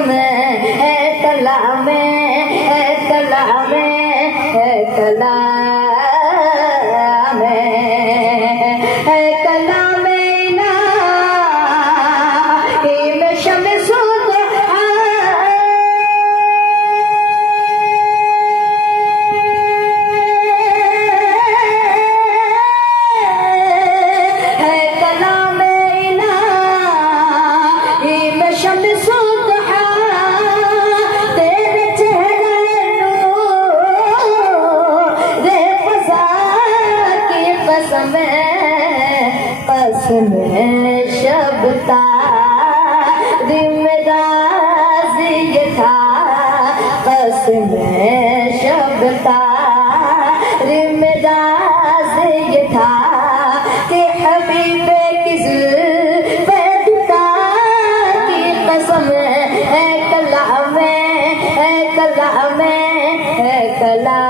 में है कला में है कला में है कला में है कला में ना में शम्सो है कला में ना में शम्सो कसम शब्दा जिम्मेदार ये था कसम शब्दा जिम्मेदार ये था कि हबीब किस बेदता की कसम है कला में है कला में है कला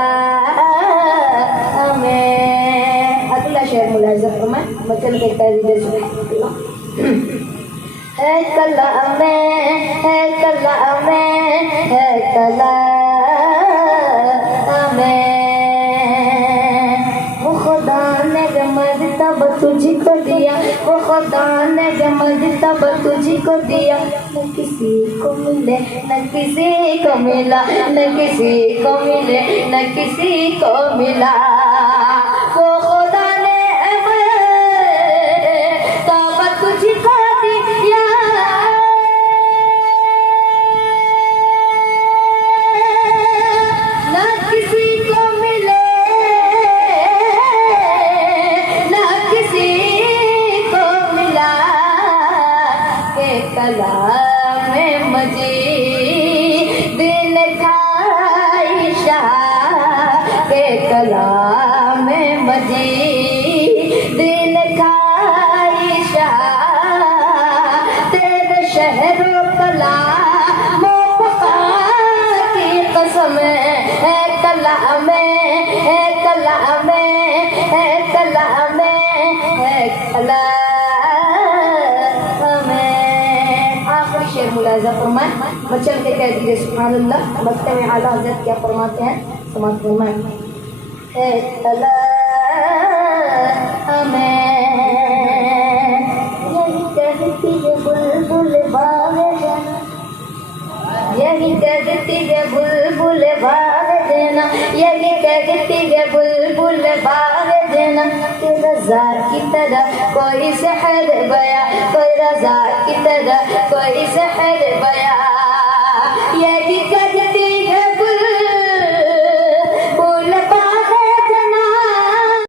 में। अगला शेर मुलाज़ा फरमाए मतलब के तरीके है कला में है कला में है कला में। वो खुदा ने जमद तब तुझको दिया वो खुदा ने जमद तब तुझको दिया न किसी को मिले न किसी को मिला न किसी को मिले न किसी को मिला। वो खुदा ने कला में मजीद लिखाई शाह के कला में मजीद लिखाई शाह तेरे शहरों कला मोपका की कसम है कला में है कला में है कला में है कला। शेर मुलाज़ा फरमाए बचन के कह दीजिए सुभान अल्लाह। मक्ते में आला हज़रत क्या फरमाते हैं समाज फरमाए है कला में यही कहती है बुलबुल बाग देना यही कहती है बुलबुल बाग देना यही कहती है बुलबुल बाग देना कि रज़ा की तरह कोई सहर बया कोई रज़ा की तरह कोई सहर बया।